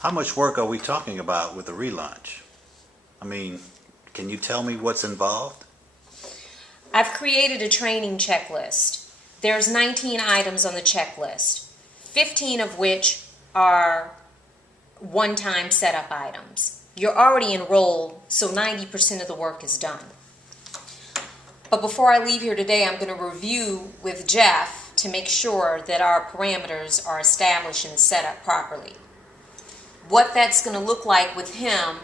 How much work are we talking about with the relaunch? I mean, can you tell me what's involved? I've created a training checklist. There's 19 items on the checklist, 15 of which are one-time setup items. You're already enrolled, so 90% of the work is done. But before I leave here today, I'm going to review with Jeff to make sure that our parameters are established and set up properly. What that's going to look like with him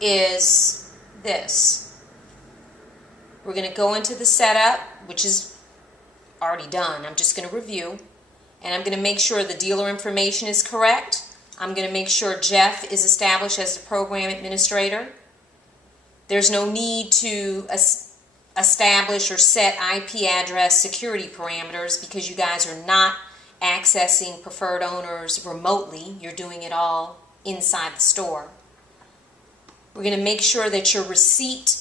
is this. We're going to go into the setup, which is already done. I'm just going to review, and I'm going to make sure the dealer information is correct. I'm going to make sure Jeff is established as the program administrator. There's no need to establish or set IP address security parameters because you guys are not accessing preferred owners remotely. You're doing it all inside the store. We're going to make sure that your receipt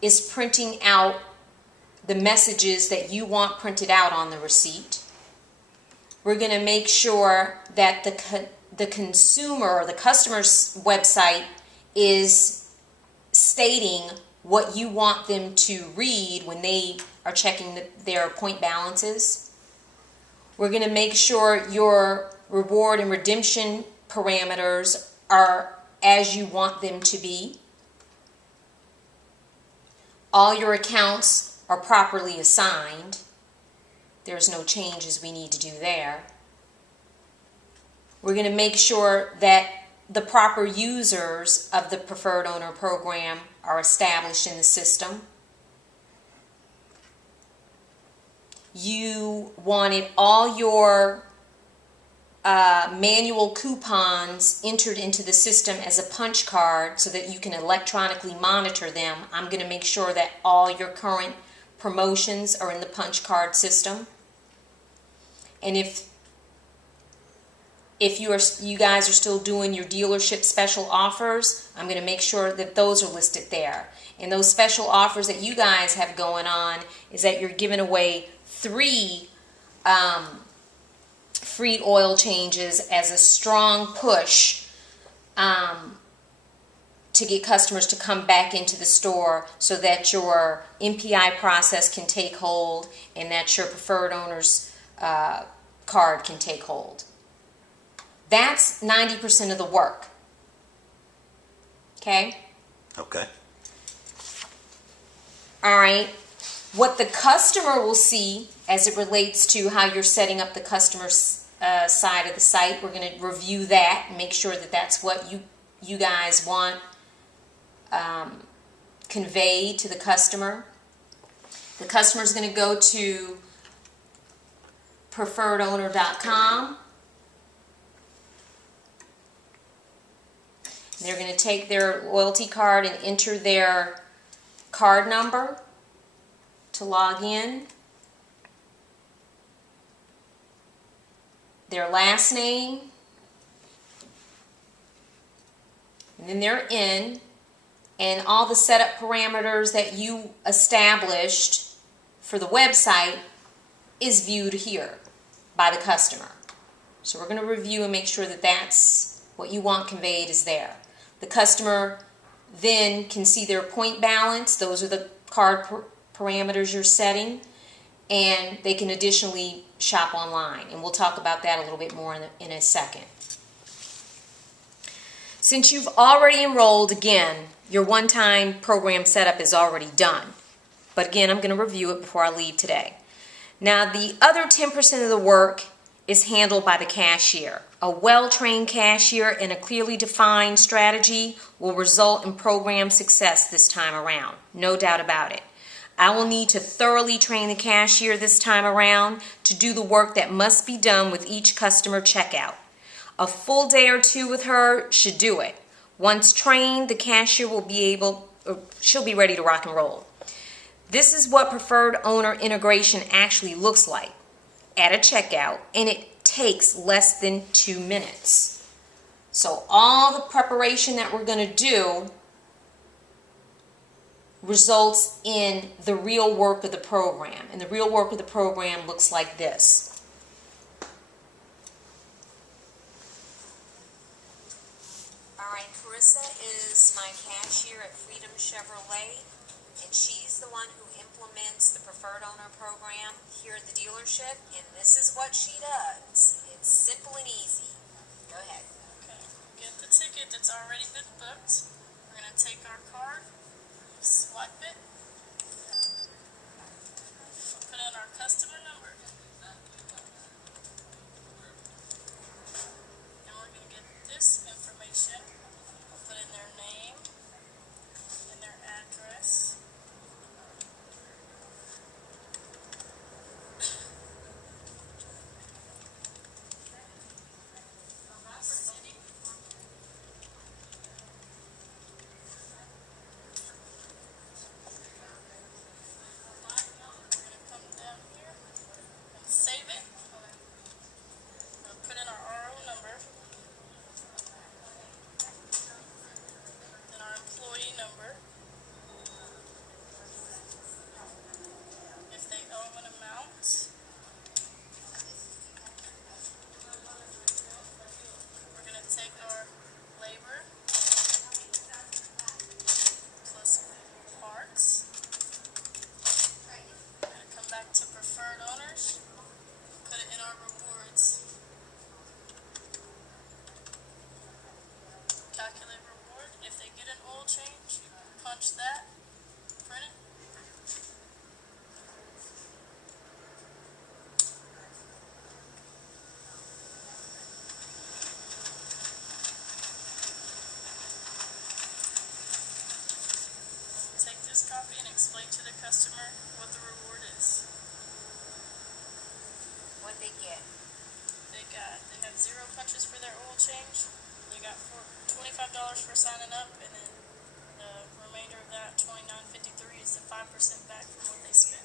is printing out the messages that you want printed out on the receipt. We're going to make sure that the consumer or the customer's website is stating what you want them to read when they are checking their point balances. We're going to make sure your reward and redemption parameters are as you want them to be. All your accounts are properly assigned. There's no changes we need to do there. We're going to make sure that the proper users of the preferred owner program are established in the system. You wanted all your manual coupons entered into the system as a punch card so that you can electronically monitor them. I'm going to make sure that all your current promotions are in the punch card system. And if you guys are still doing your dealership special offers, I'm going to make sure that those are listed there. And those special offers that you guys have going on is that you're giving away 3 free oil changes as a strong push to get customers to come back into the store so that your MPI process can take hold and that your preferred owner's card can take hold. That's 90% of the work. Okay? Okay. All right. What the customer will see as it relates to how you're setting up the customer's side of the site, we're going to review that and make sure that that's what you guys want conveyed to the customer. The customer is going to go to preferredowner.com. They're going to take their loyalty card and enter their card number to log in, their last name, and then they're in, and all the setup parameters that you established for the website is viewed here by the customer. So we're going to review and make sure that that's what you want conveyed is there. The customer then can see their point balance. Those are the card parameters you're setting. And they can additionally shop online. And we'll talk about that a little bit more in a second. Since you've already enrolled, again, your one-time program setup is already done. But again, I'm going to review it before I leave today. Now, the other 10% of the work is handled by the cashier. A well-trained cashier and a clearly defined strategy will result in program success this time around. No doubt about it. I will need to thoroughly train the cashier this time around to do the work that must be done with each customer checkout. A full day or 2 with her should do it. Once trained, the cashier will she'll be ready to rock and roll. This is what preferred owner integration actually looks like at a checkout, and it takes less than 2 minutes. So all the preparation that we're going to do results in the real work of the program. And the real work of the program looks like this. And Carissa is my cashier at Freedom Chevrolet, and she's the one who implements the preferred owner program here at the dealership, and this is what she does. It's simple and easy. Go ahead. Okay, get the ticket that's already been booked. We're going to take our card, swipe it, put in our customer number, and we're going to get this information. Put in their name and their address. City. We're going to come down here and save it. We'll put in our RO number, then our employee number. If they owe an amount, we're going to take our labor plus parts. We're going to come back to preferred owners, put it in our rewards. Calculate reward. If they get an oil change, punch that, print it. Take this copy and explain to the customer what the reward is. What they get. They have 0 punches for their oil change. They got $25 for signing up, and then the remainder of that, $29.53, is the 5% back from what they spent.